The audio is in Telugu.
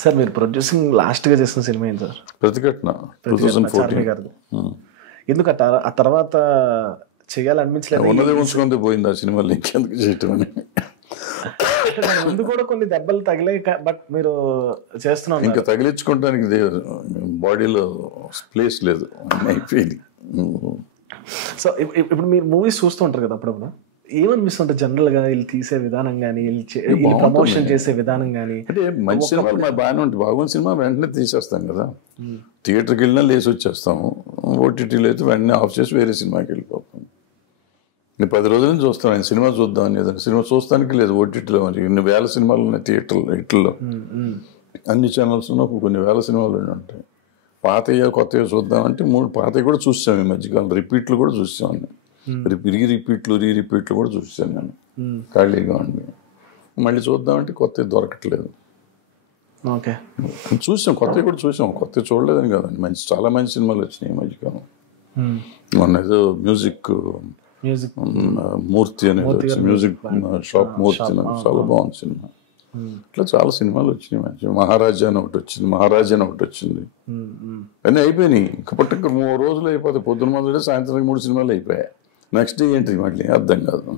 సార్ మీరు ప్రొడ్యూసింగ్ లాస్ట్గా చేసిన సినిమా ఏంటి సార్? ప్రతిఘటన చార్మి 2014. గారిది. ఎందుకు ఆ తర్వాత చేయాలనిపించలేదు? ఉన్నదే ఉంచుకుంటే పోయింది ఆ సినిమాలో, ఇంకెందుకు చేయటం అని. ముందు కూడా కొన్ని దెబ్బలు తగిలాయి, బట్ మీరు చేస్తున్నాం. ఇంకా తగిలించుకోవడానికి బాడీలో ప్లేస్ లేదు, అయిపోయింది. సో ఇప్పుడు మీరు మూవీస్ చూస్తూ ఉంటారు కదా, అప్పుడప్పుడు ఏమనిపిస్తుంటారు జనరల్గా వీళ్ళు తీసే విధానం కానీ, వీళ్ళు ప్రమోషన్ చేసే విధానం కానీ? అంటే మంచి సినిమాలు మాకు బాగానే ఉంటుంది, బాగున్న సినిమా వెంటనే తీసేస్తాం కదా. థియేటర్కి వెళ్ళినా లేచి వచ్చేస్తాము, ఓటీటీలో అయితే వెంటనే ఆఫ్ చేసి వేరే సినిమాకి వెళ్ళిపోతాం. నేను 10 రోజుల నుంచి చూస్తాను, ఆయన సినిమా చూద్దామని. ఏదైనా సినిమా చూస్తానికి లేదు ఓటీటీలో. మరి ఇన్ని వేల సినిమాలు ఉన్నాయి థియేటర్లో, అన్ని ఛానల్స్లో కొన్ని వేల సినిమాలు ఉంటాయి. పాతయ్య కొత్తగా చూద్దామంటే 3 పాతయ్య కూడా చూసాం ఈ మధ్యకాలం. రిపీట్లు కూడా చూసాను, రీరిపీట్లు కూడా చూసాను నేను ఖాళీగా ఉండి. మళ్ళీ చూద్దామంటే కొత్తవి దొరకట్లేదు. ఓకే, చూసాం, కొత్తవి కూడా చూసాం, కొత్తవి చూడలేదని కాదండి. చాలా మంచి సినిమాలు వచ్చినాయి ఈ మధ్యకాలం. మొన్న ఏదో మ్యూజిక్ మూర్తి అనేది మ్యూజిక్ షాప్ మూర్తి అనేది చాలా బాగుంది సినిమా. ఇట్లా చాలా సినిమాలు వచ్చినాయి మంచి. మహారాజా అని ఒకటి వచ్చింది. అన్నీ అయిపోయినాయి. ఇంకా పుట్టక 3 రోజులు అయిపోతాయి. పొద్దున మొదలైతే సాయంత్రం 3 సినిమాలు అయిపోయాయి. నెక్స్ట్ డే ఏంటి మళ్ళీ అర్థం కాదు.